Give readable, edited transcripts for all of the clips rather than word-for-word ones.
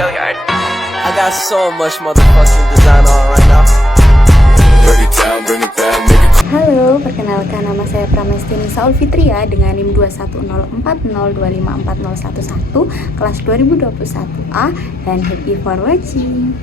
I got so much motherfucking design on right now. Halo, perkenalkan nama saya Pramestini Saul Fitria dengan NIM 21040254011 kelas 2021A dan happy for watching.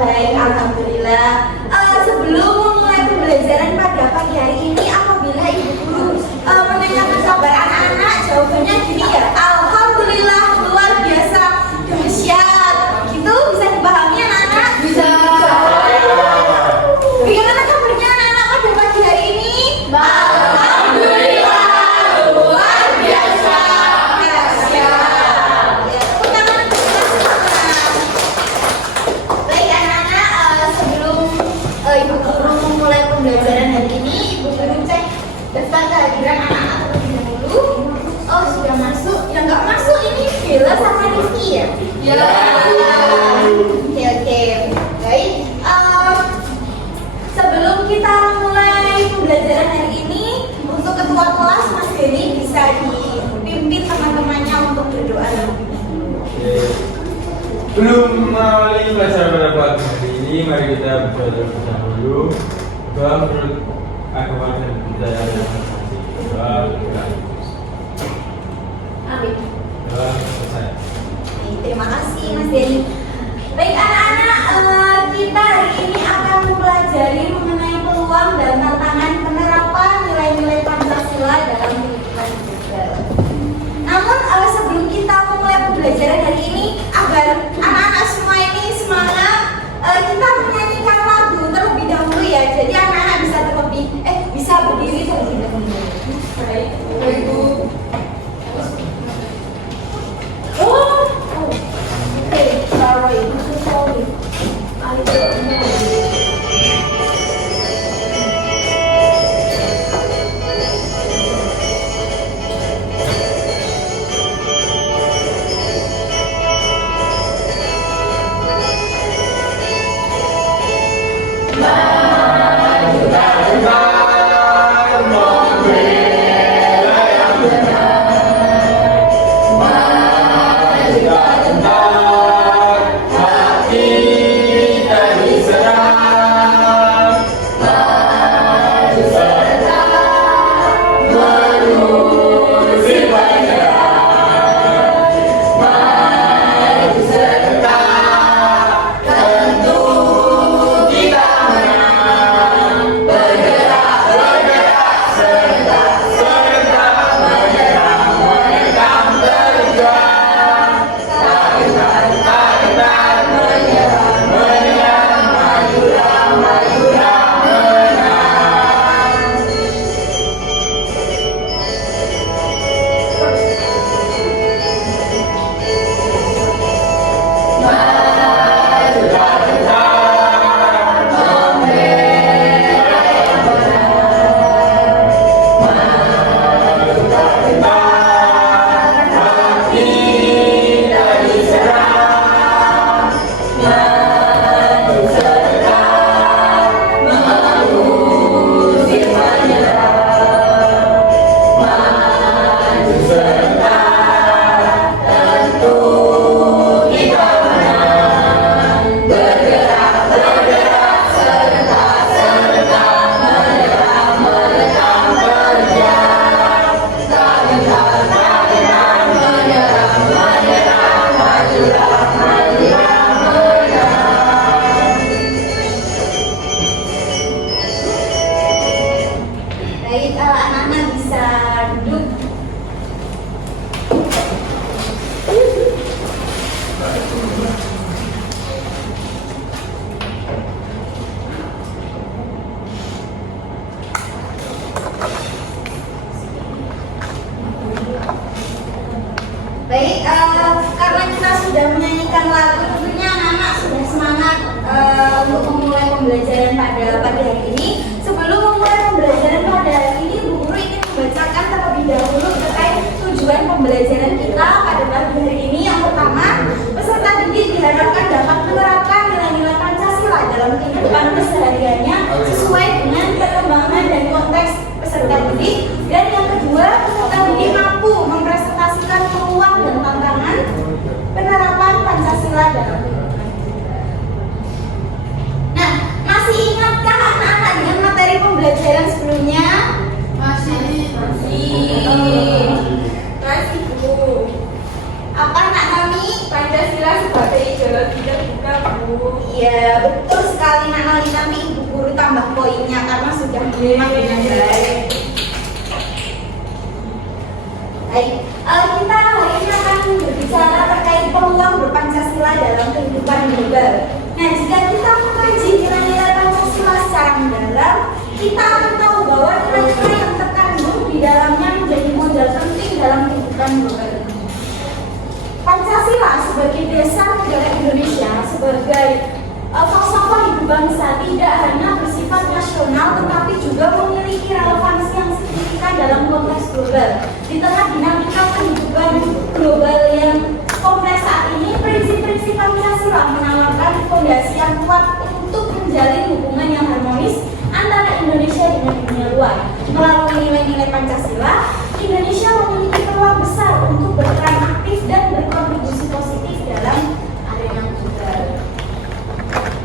Baik, alhamdulillah. Sebelum memulai pembelajaran pada pagi hari ini, apabila ibu guru menanyakan kabar anak-anak, jawabannya gini ya, alhamdulillah, luar biasa, dahsyat. Gitu bisa dipahami anak-anak? Bisa. Bagaimana kabarnya anak-anak pada pagi hari ini? Alhamdulillah, luar biasa, dahsyat. Tepuk tangan untuk baik anak-anak, sebelum ibu guru memulai pembelajaran hari ini, ibu guru cek daftar kehadiran anak-anak terlebih dahulu. Oh, sudah masuk. Yang nggak masuk ini Bella sama Rizky ya? Ya. Oke. Baik. Sebelum kita mulai pembelajaran hari ini, untuk ketua kelas Mas Denny bisa dipimpin teman-temannya untuk berdoa lebih dahulu. Belum mengawali pelajaran pada pagi hari ini, mari kita berdoa terlebih dahulu. Doa menurut agama dan budaya yang masing-masing. Doa berdoa. Amin. Doa selesai. Terima kasih Mas Denny. Baik anak-anak, kita hari ini akan mempelajari mengenai peluang dan tantangan penerapan nilai-nilai Pancasila dalam kehidupan sosial. Namun sebelum kita memulai pembelajaran hari ini, agar anak-anak semua ini semangat, kita menyanyikan lagu terlebih dahulu ya. Jadi anak-anak bisa berdiri terlebih dahulu. Baik. Baik, karena kita sudah menyanyikan lagu, tentunya anak-anak sudah semangat untuk memulai pembelajaran pada hari ini. Sebelum memulai pembelajaran pada hari ini, Bu Guru ingin membacakan terlebih dahulu terkait tujuan pembelajaran kita pada pagi hari ini. Yang pertama, peserta didik diharapkan dapat menerapkan nilai-nilai Pancasila dalam kehidupan kesehariannya sesuai dengan perkembangan dan konteks peserta didik. Dan yang kedua, peserta didik mampu mempresentasikan peluang dan tantangan penerapan Pancasila dalam kehidupan. Nah, masih ingatkah anak-anak dengan materi pembelajaran sebelumnya? Masih, Bu. Apa Nak Noni? Pancasila sebagai ideologi terbuka, Bu. Iya, betul sekali Nak Noni. Nanti Ibu Guru tambah poinnya karena sudah menyimak dengan baik. Baik, kita hari ini akan berbicara terkait peluang berpancasila dalam kehidupan global. Nah, jika kita mengkaji nilai-nilai Pancasila secara mendalam, kita akan tahu bahwa nilai-nilai yang terkandung di dalamnya menjadi modal penting dalam kehidupan global. Pancasila sebagai dasar negara Indonesia, sebagai falsafah hidup bangsa, tidak hanya bersifat nasional tetapi juga memiliki relevansi yang signifikan dalam konteks global. Di tengah dinamika kehidupan global yang kompleks saat ini, prinsip-prinsip Pancasila menawarkan fondasi yang kuat untuk menjalin hubungan yang harmonis antara Indonesia dengan dunia luar. Melalui nilai-nilai Pancasila, Indonesia memiliki peluang besar untuk berperan aktif dan berkontribusi positif dalam arena global.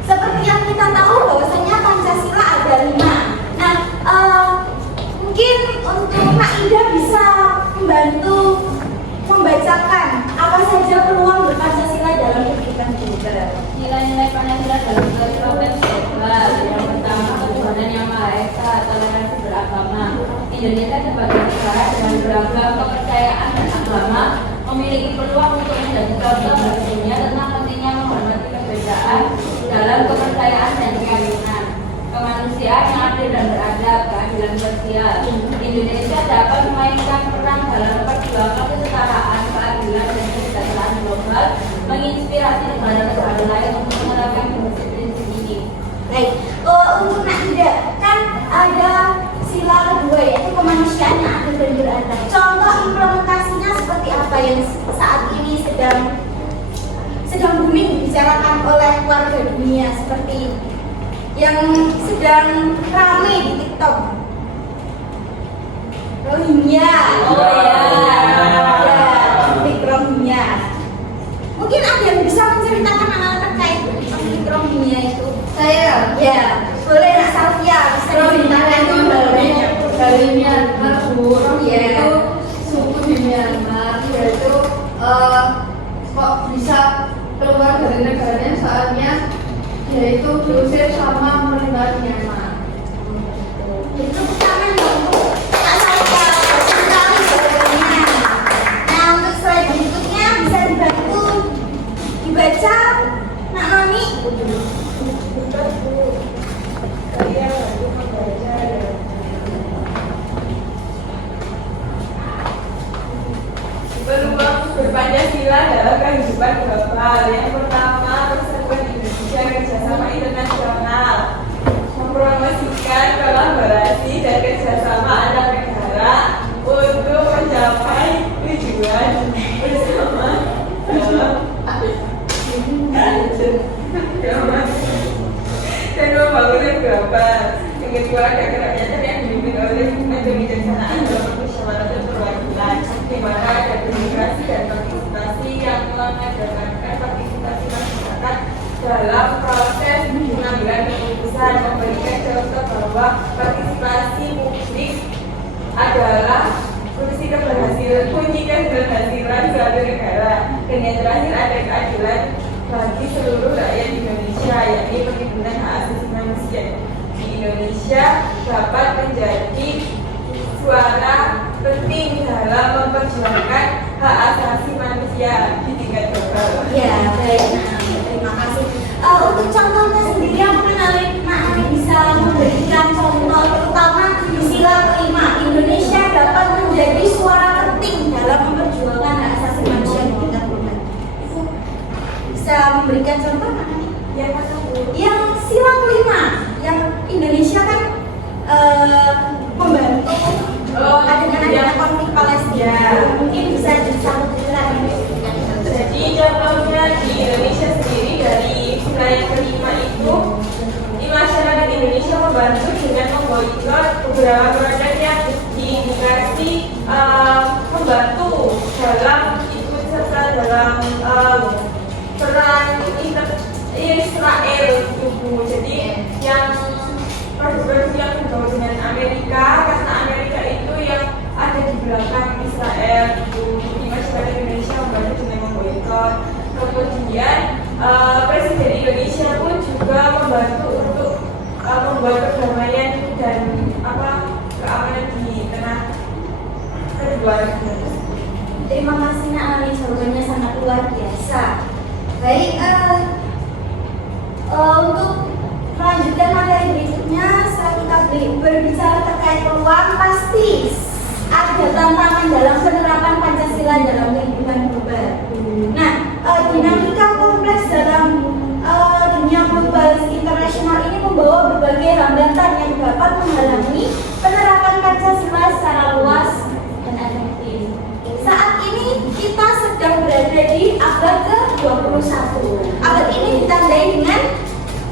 Seperti yang kita tahu bahwasanya Pancasila ada 5. Nah, mungkin untuk Nak Ida bisa membantu membacakan apa saja peluang berpancasila dalam kehidupan global. Nilai-nilai Pancasila dalam kehidupan global. Yang pertama, ketuhanan yang Maha Esa, toleransi beragama. Indonesia sebagai negara dengan beragam kepercayaan dan agama memiliki peluang untuk menjadi contoh bagi dunia tentang pentingnya menghormati perbedaan dalam kepercayaan dan keyakinan. Kemanusiaan yang adil dan beradab, keadilan sosial. Indonesia dapat memainkan peran dalam perjuangan kesetaraan, keadilan dan kesejahteraan global, menginspirasi negara-negara lain untuk menerapkan prinsip-prinsip ini. Baik, untuk Nak Ida, kan ada sila kedua yaitu kemanusiaan yang adil dan beradab. Contoh implementasinya seperti apa yang saat ini sedang booming dibicarakan oleh warga dunia, seperti yang sedang ramai di TikTok? Rohingya. Konflik Rohingya. Mungkin ada yang bisa menceritakan hal terkait konflik Rohingya itu? Saya, Ya, boleh Nak Salvia bisa diceritakan itu dari Myanmar, Bu. Iya. Itu suku di Myanmar, yaitu kok bisa keluar dari negaranya soalnya yaitu diusir sama pemerintah Myanmar. Itu pertama dong, Bu. Nak Salvia, sekali sebetulnya. Nah, untuk slide berikutnya bisa dibantu dibaca Nak Noni. Peluang berpancasila dalam kehidupan global. Yang pertama, persatuan Indonesia kerjasama internasional, mempromosikan kolaborasi dan kerjasama antar negara untuk mencapai tujuan bersama dan membangun global. Yang kedua, ada kerakyatan yang dipimpin oleh kebijaksanaan dalam permusyawaratan perwakilan, di mana ada demokrasi dan partisipasi yang mengadakan partisipasi masyarakat dalam proses pengambilan keputusan, memberikan contoh bahwa partisipasi publik adalah kunci keberhasilan suatu negara. Dan yang terakhir ada keadilan bagi seluruh rakyat Indonesia, yakni perlindungan hak asasi manusia di Indonesia dapat menjadi suara penting dalam memperjuangkan hak asasi manusia di tingkat global. Ya, baik. Terima kasih. Untuk contohnya sendiri, mungkin Nak Noni bisa memberikan contoh, terutama di sila kelima, Indonesia dapat menjadi suara penting dalam memperjuangkan hak asasi manusia memberikan contoh mana nih? Ya, Pak. Yang silang 5, yang Indonesia kan membantu adegan-adegan konflik Palestina. Mungkin bisa disambungkan. Jadi contohnya di Indonesia sendiri dari wilayah kelima itu di masyarakat Indonesia membantu dengan memboikot beberapa produk yang diindikasi membantu dalam ikut serta dalam peran Israel itu. Jadi yang produk-produk yang berbau dengan Amerika, karena Amerika itu yang ada di belakang Israel itu. Di masyarakat Indonesia membantu dengan memboikot. Kemudian Presiden Indonesia pun juga membantu untuk membuat perdamaian dan keamanan di tengah kedua negara. Terima kasih Nak Ali, jawabannya sangat luar biasa. Baik, untuk melanjutkan materi berikutnya, setelah kita berbicara terkait peluang, pasti ada tantangan dalam penerapan Pancasila dalam lingkungan global. Nah, dinamika kompleks dalam dunia global internasional ini membawa berbagai hambatan yang dapat menghalangi penerapan Pancasila secara luas dan efektif. Saat ini kita sedang berada di abad ke-21. Abad ini ditandai dengan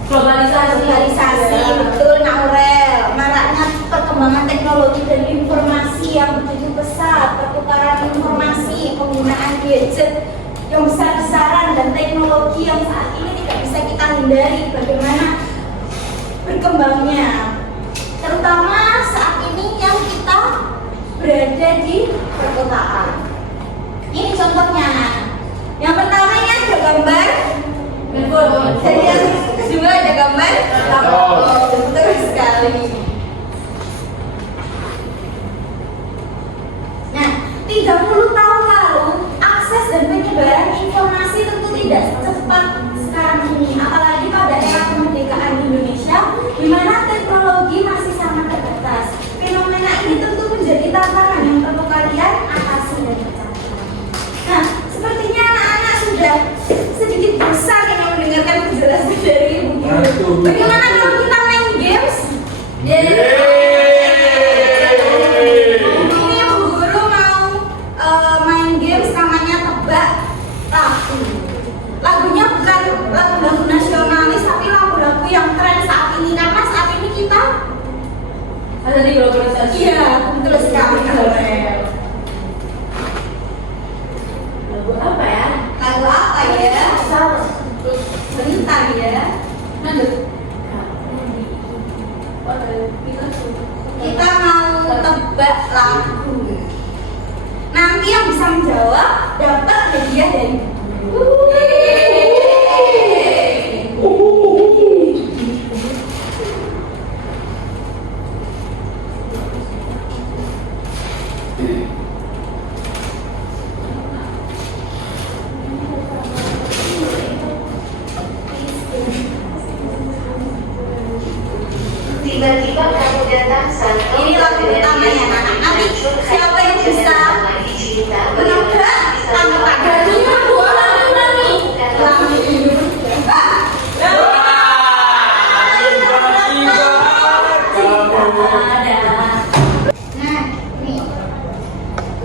globalisasi, betul Naurel. Maraknya perkembangan teknologi dan informasi yang begitu pesat, pertukaran informasi, penggunaan gadget yang besar-besaran dan teknologi yang saat ini tidak bisa kita hindari bagaimana berkembangnya. Terutama saat ini yang kita berada di perkotaan. Ini contohnya. Yang pertama ini ada gambar. Jadi yang kedua ada gambar. Betul sekali. Nah, 30 tahun lalu akses dan penyebaran informasi tentu tidak secepat sekarang ini, apalagi pada era kemerdekaan Indonesia di mana teknologi masih sangat terbatas. Fenomena ini tentu menjadi tantangan yang perlu kalian atasi dan pecahkan. Nah, sepertinya anak-anak sudah sedikit bosan yang mendengarkan penjelasan dari Ibu Guru. Bagaimana kalau kita main games? Ini Ibu Guru mau main games namanya tebak lagu. Lagunya bukan lagu-lagu nasionalis, tapi lagu-lagu yang tren saat ini. Karena saat ini kita ada di globalisasi. iya, betul sekali. Lagu apa ya? Lagu apa ya? Bentar ya. Kita mau tebak lagu. Nanti yang bisa menjawab dapat hadiah dari Tiba-tiba kamu datang saat ini lagu utamanya anak. Nanti siapa yang bisa menebak tanpa gajinya bola nih. Nah, nih.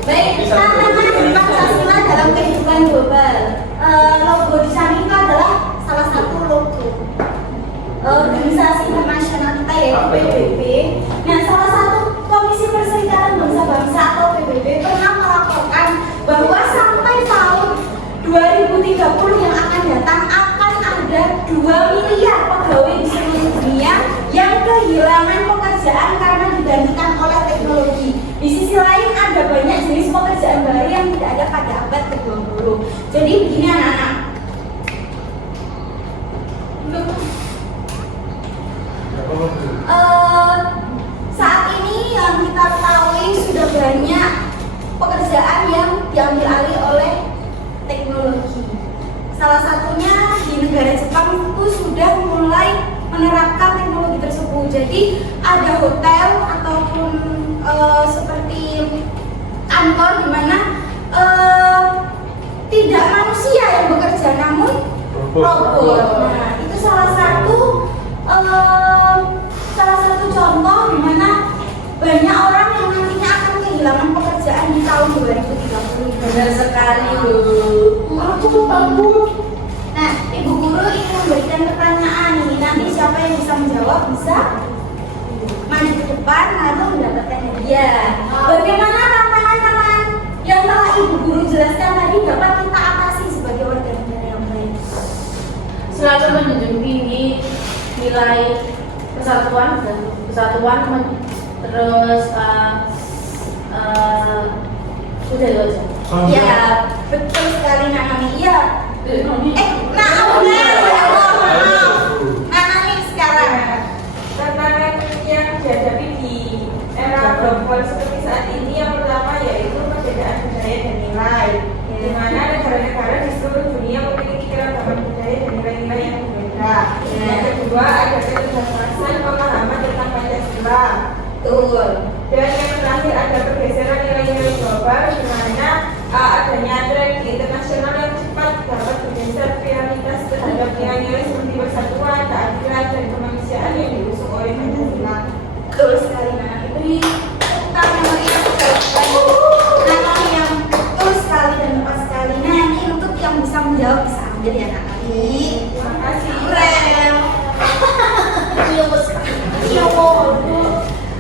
Baik, tantangan Pancasila dalam kehidupan global. Logo di sana itu adalah salah satu logo organisasi internasional kita yaitu PBB. Nah, salah satu Komisi Perserikatan Bangsa-Bangsa atau PBB pernah melaporkan bahwa sampai tahun 2030 yang akan datang akan ada 2 miliar pegawai di seluruh dunia yang kehilangan pekerjaan karena digantikan oleh teknologi. Di sisi lain ada banyak jenis pekerjaan baru yang tidak ada pada abad ke-20. Jadi begini anak-anak. Saat ini yang kita ketahui sudah banyak pekerjaan yang diambil alih oleh teknologi. Salah satunya di negara Jepang itu sudah mulai menerapkan teknologi tersebut. Jadi ada hotel ataupun seperti kantor di mana tidak manusia yang bekerja, namun robot. Nah, itu salah satu contoh di mana banyak orang yang nantinya akan kehilangan pekerjaan di tahun 2030. Benar sekali, Bu. Aku takut. Nah, Ibu Guru ingin memberikan pertanyaan ini. Nanti siapa yang bisa menjawab bisa maju ke depan lalu mendapatkan hadiah. Bagaimana tantangan-tantangan yang telah Ibu Guru jelaskan tadi dapat kita atasi sebagai warga negara yang baik? Selalu menjunjung tinggi nilai persatuan dan terus udah itu aja. Ya, betul sekali Nani. Iya. Maaf. Nani sekarang. Tantangan yang dihadapi di era global seperti saat ini yang pertama yaitu perbedaan budaya dan nilai, di mana negara-negara di seluruh dunia memiliki keragaman budaya dan nilai-nilai yang berbeda. Yang kedua ada keterbatasan pemahaman tentang Pancasila. Betul. Dan yang terakhir ada pergeseran nilai-nilai global, di mana adanya tren di internasional yang cepat dapat bergeser prioritas terhadap nilai-nilai seperti persatuan, keadilan, dan kemanusiaan yang diusung oleh Pancasila. Betul sekali Nani. Beri tepuk tangan yang Nani yang betul sekali dan tepat sekali. Nani untuk yang bisa menjawab bisa ambil ya Nani. Terima kasih. Keren.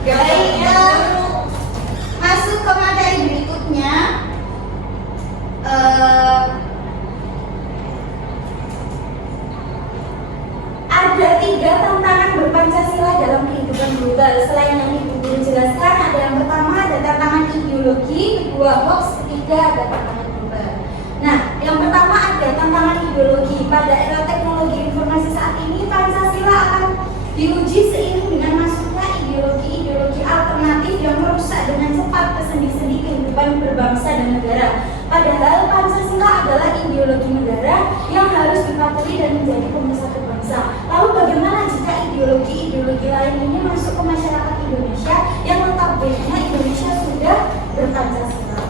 Baik, masuk ke materi berikutnya. Ada 3 tantangan berpancasila dalam kehidupan global. Selain yang Ibu Guru jelaskan, ada yang pertama ada tantangan ideologi, kedua hoax, ketiga ada tantangan global. Nah, yang pertama ada tantangan ideologi. Pada era teknologi informasi saat ini, Pancasila akan diuji seiring dengan masuknya ideologi alternatif yang merusak dengan cepat kesendi-sendi kehidupan berbangsa dan negara. Padahal Pancasila adalah ideologi negara yang harus dipatuhi dan menjadi pemersatu bangsa. Lalu bagaimana jika ideologi lain ini masuk ke masyarakat Indonesia yang notabene Indonesia sudah berpancasila?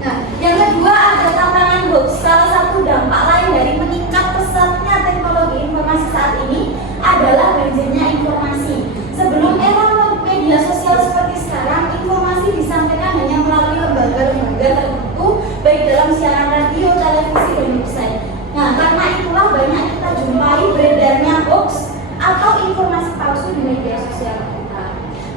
Nah, yang kedua ada tantangan hoax. Salah satu dampak lain dari meningkat pesatnya teknologi informasi saat ini adalah banjirnya informasi. Sebelum era media sosial seperti sekarang, informasi disampaikan hanya melalui lembaga-lembaga tertentu, baik dalam siaran radio, televisi, dan website. Nah, karena itulah banyak kita jumpai beredarnya hoax atau informasi palsu di media sosial kita.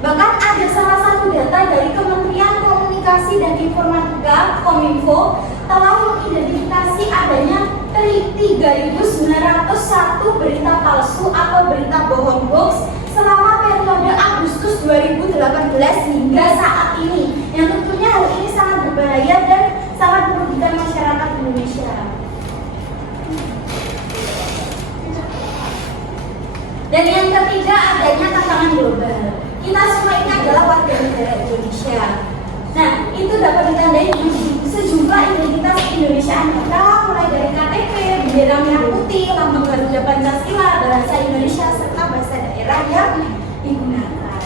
Bahkan ada salah satu data dari Kementerian Komunikasi dan Informatika (Kominfo) telah mengidentifikasi adanya 3.901 berita palsu atau berita bohong hoax selama periode Agustus 2018 hingga saat ini, yang tentunya hal ini sangat berbahaya dan sangat merugikan masyarakat Indonesia. Dan yang ketiga adanya tantangan global. Kita semua ini adalah warga negara Indonesia. Nah, itu dapat ditandai dengan sejumlah identitas keindonesiaan kita, mulai dari KTP, bendera merah putih, lambang Garuda Pancasila, bahasa Indonesia, serta bahasa daerah yang digunakan.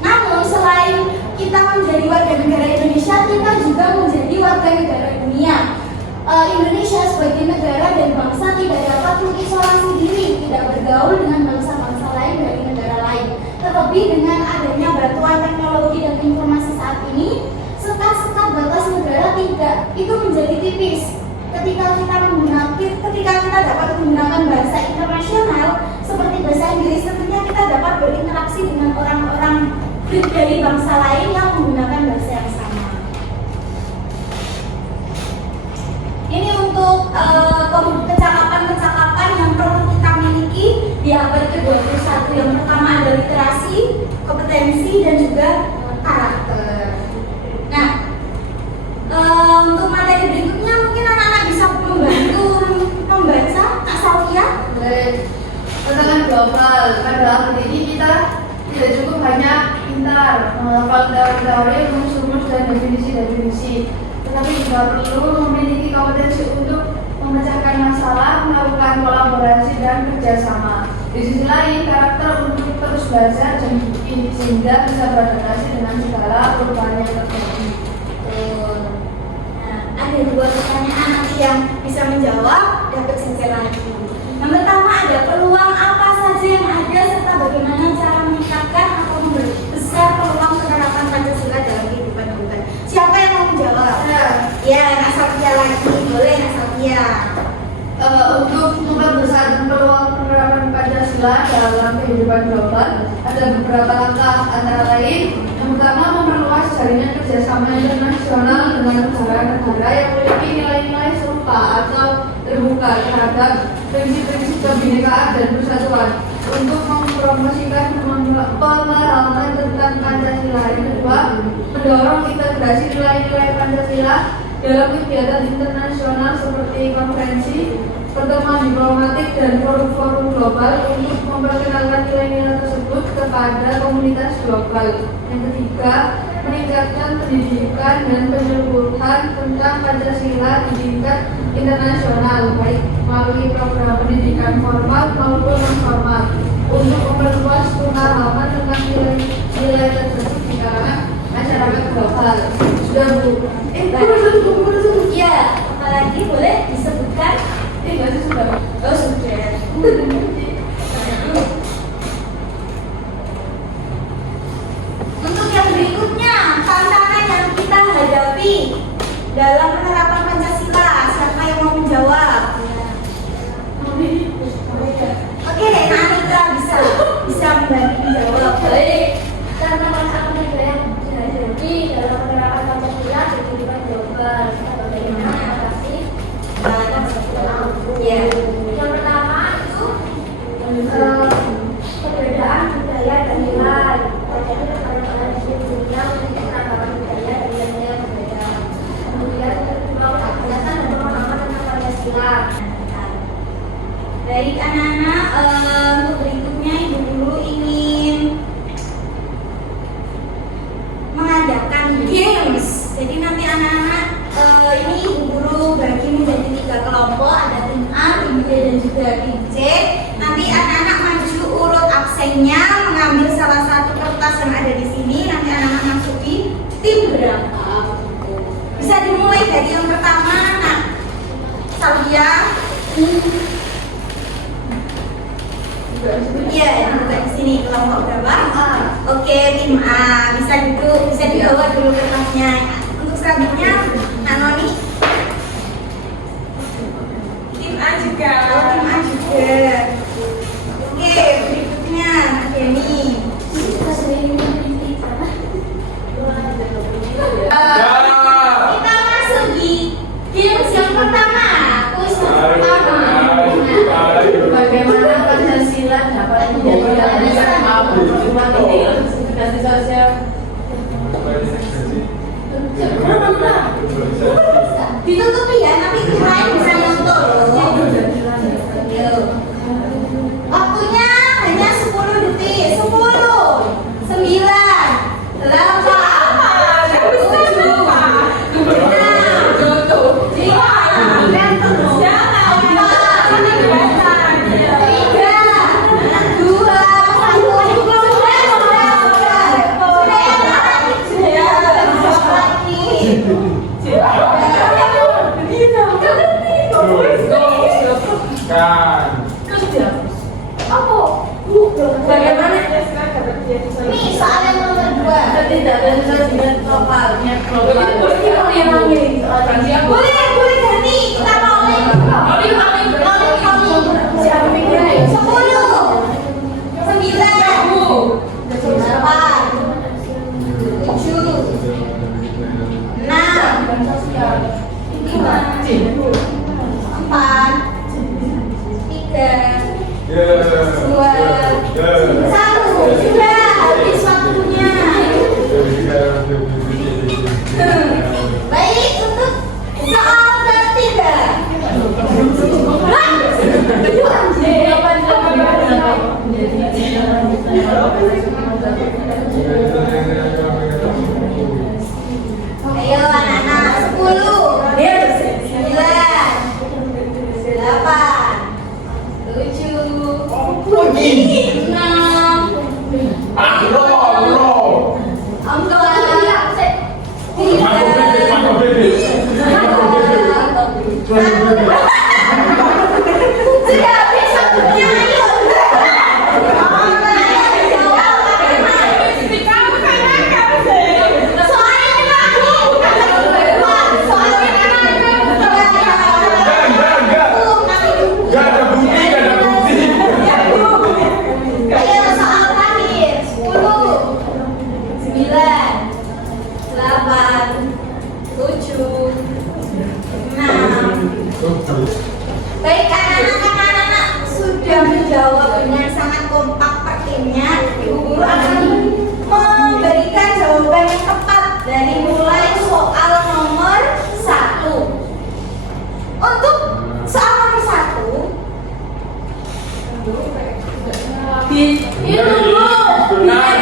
Namun, selain kita menjadi warga negara Indonesia, kita juga menjadi warga negara dunia. Indonesia sebagai negara dan bangsa tidak dapat mengisolasi diri, tidak bergaul dengan bangsa-bangsa lain dari negara lain. Terlebih dengan adanya bantuan teknologi dan informasi saat ini, sekat-sekat batas negara tidak itu menjadi tipis. Ketika kita dapat menggunakan bahasa internasional seperti bahasa Inggris, tentunya kita dapat berinteraksi dengan orang-orang dari bangsa lain yang menggunakan bahasa yang sama. Ini untuk kecakapan-kecakapan yang perlu kita miliki di abad ke-21. Yang pertama ada literasi, kompetensi, dan juga karakter. Nah, untuk materi berikutnya mungkin anak-anak bisa membantu membaca. Kak Safia? Tantangan global. Pada hari ini kita tidak cukup hanya pintar menghafal teori, rumus-rumus, dan definisi-definisi, tetapi juga perlu memiliki kompetensi untuk memecahkan masalah, melakukan kolaborasi dan kerjasama. Di sisi lain, karakter untuk terus belajar dan bukti sehingga bisa beradaptasi dengan segala perubahan yang terjadi. Nah, ada 2 pertanyaan yang bisa menjawab dapat sensor lagi. Yang pertama ada peluang apa saja yang ada serta bagaimana cara meningkatkan atau membesar peluang penerapan Pancasila dalam kehidupan kita. Siapa yang mau menjawab? Ya, Nasabia lagi, boleh Nasabia. Untuk membesar peluang penerapan Pancasila dalam kehidupan global ada beberapa langkah, antara lain yang pertama memperluas jaringan kerjasama internasional dengan negara-negara yang memiliki nilai-nilai serupa atau terbuka terhadap prinsip-prinsip kebinekaan dan persatuan untuk mempromosikan pemahaman tentang Pancasila. Yang kedua, mendorong integrasi nilai-nilai Pancasila dalam kegiatan internasional seperti konferensi, pertemuan diplomatik, dan forum-forum global untuk memperkenalkan nilai-nilai tersebut kepada komunitas global. Yang ketiga, meningkatkan pendidikan dan penyuluhan tentang Pancasila di tingkat internasional, baik melalui program pendidikan formal maupun non-formal, untuk memperluas pemahaman tentang nilai-nilai tersebut di kalangan masyarakat global. Sudah Bu? Ya, apalagi boleh disebutkan? Masih sudah. Oh sudah. Untuk yang berikutnya, tantangan yang kita hadapi dalam penerapan Pancasila, siapa yang mau menjawab? Oke, Anita bisa membantu menjawab. Baik, tantangan apa yang dihadapi dalam penerapan Pancasila di kehidupan global? Bagaimana mengatasi? Ya. Yang pertama itu perbedaan budaya dan nilai. Terjadi perbedaan di dunia memiliki keragaman budaya dan nilai berbeda. Kemudian kedua, kejelasan dan pemahaman tentang Pancasila. Baik anak-anak, untuk berikutnya Ibu Guru ingin mengadakan games. Jadi nanti anak-anak ini Ibu Guru bagi menjadi 3 kelompok, ada tim A, tim B, dan juga tim C. Nanti anak-anak maju urut absennya, mengambil salah satu kertas yang ada di sini. Nanti anak-anak masuki tim berapa. Bisa dimulai dari yang pertama, anak Salvia. Iya, buka di sini kelompok berapa? Oke, tim A. Bisa dibawa dulu kertasnya. Untuk selanjutnya, Noni. Tim A juga. Oh, tim A juga. Oke, berikutnya Denny. Kita masuk di games yang pertama. Kuis yang pertama. Bagaimana Pancasila dapat menjadi dasar integrasi sosial? Ditutupi ya, nanti tim lain bisa nonton. Waktunya hanya 10 detik. 10, 9, 8, 7, Bagaimana? Ini soal yang nomor 2. Tidak ada dengan globalnya global. Boleh ganti. Kita rolling. 10, 9, 8, 7, 6, 5, 4, 3, 2, 1. Sudah habis waktunya. Baik, untuk soal ketiga. 8, 7, 6. Baik anak-anak sudah menjawab dengan sangat kompak pakainya. Ibu guru akan memberikan jawaban yang tepat dari mulai soal nomor 1. Untuk soal nomor 1, Benar.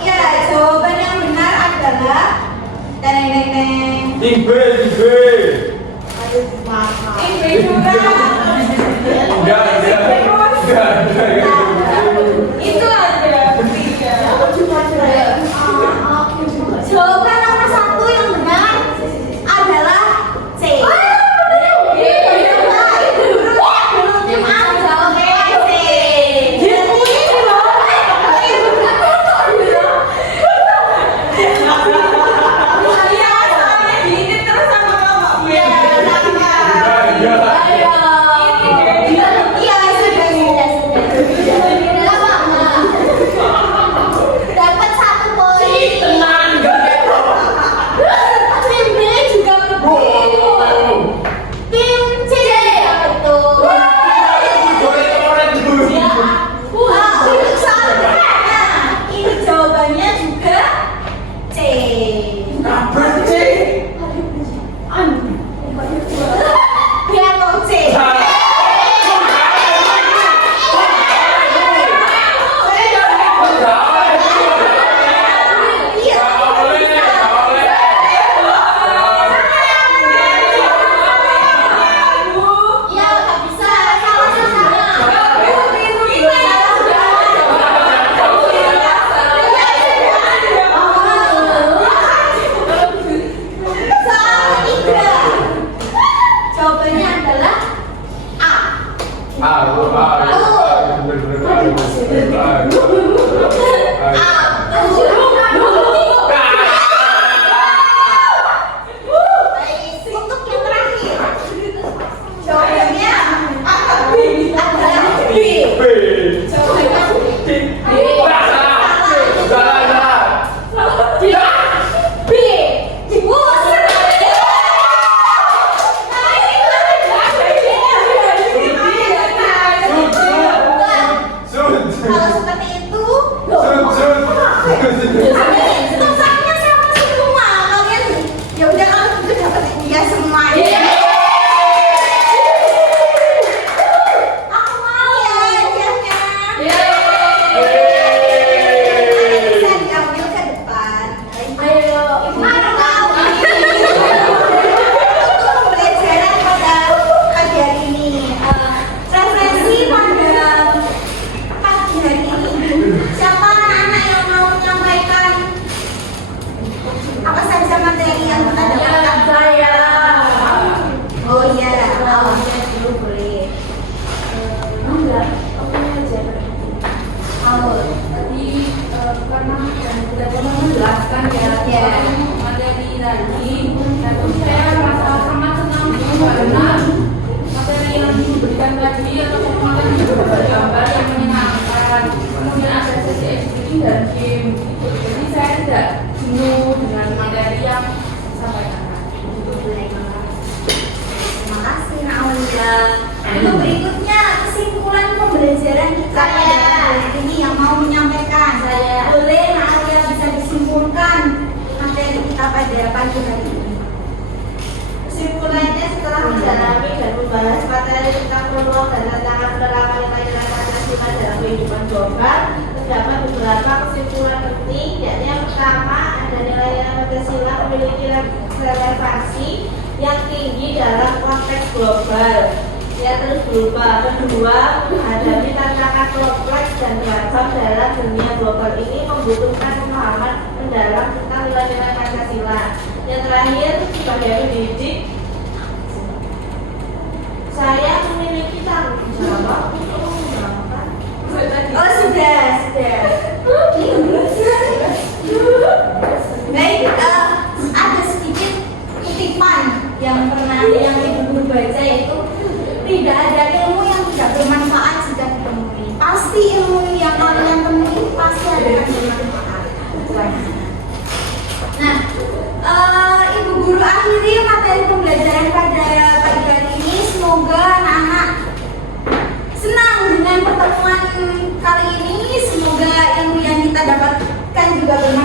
ya jawaban yang benar adalah Tim B. itu Ada tiga. jawaban nomor 1 yang benar adalah C. Tim A jawabnya C. Iya, soalnya gini terus sama mama. Iya, dapat 1 poin. Tim B juga betul. Tim C betul. Untuk soal berikutnya, ini jawabannya juga C. B atau C? Iya. Iya, nggak bisa. Salah soal ketiga, jawabannya adalah A. Baik, untuk yang terakhir, jawabannya adalah B. Jawabannya B. B. Kalau seperti itu, susahnya sama semua. Kalian ya udah kalau itu dapat dia semua. Aku mau ya hadiahnya. Bisa diambil ke depan. Ayo. Mana tahu? Untuk pembelajaran pada pagi hari ini, referensi pada pagi hari ini. Siapa anak-anak yang mau menyampaikan apa saja materi yang kita dapatkan? Oh iya, awalnya dulu boleh. Karena sudah menjelaskan ya materi tadi, dan saya merasa sangat senang karena materi yang diberikan tadi atau materi gambar yang menyenangkan, kemudian ada sesi exhibiting dan game. Jadi saya tidak jenuh dengan materi yang disampaikan. Terima kasih Nak Aulia. Untuk berikutnya kesimpulan pembelajaran kita pada hari ini yang mau menyampaikan. Boleh Nak Aulia bisa disimpulkan materi kita pada pagi hari ini. Kesimpulannya, setelah mendalami dan membahas materi tentang peluang dan tantangan penerapan nilai-nilai Pancasila dalam kehidupan global, terdapat beberapa kesimpulan penting, yakni yang pertama, ada nilai-nilai Pancasila memiliki relevansi yang tinggi dalam konteks global yang terus berubah. Kedua, menghadapi tantangan kompleks dan beragam dalam dunia global ini membutuhkan pemahaman mendalam tentang nilai-nilai Pancasila. Yang terakhir, sebagai pendidik, saya memiliki tanggung jawab untuk mengembangkan. Oh sudah. Baik, ada sedikit kutipan yang ibu guru baca, yaitu tidak ada ilmu yang tidak bermanfaat jika ditemui. Pasti ilmu yang kalian temui pasti ada yang bermanfaat. ini. Semoga ilmu yang kita dapatkan juga bermanfaat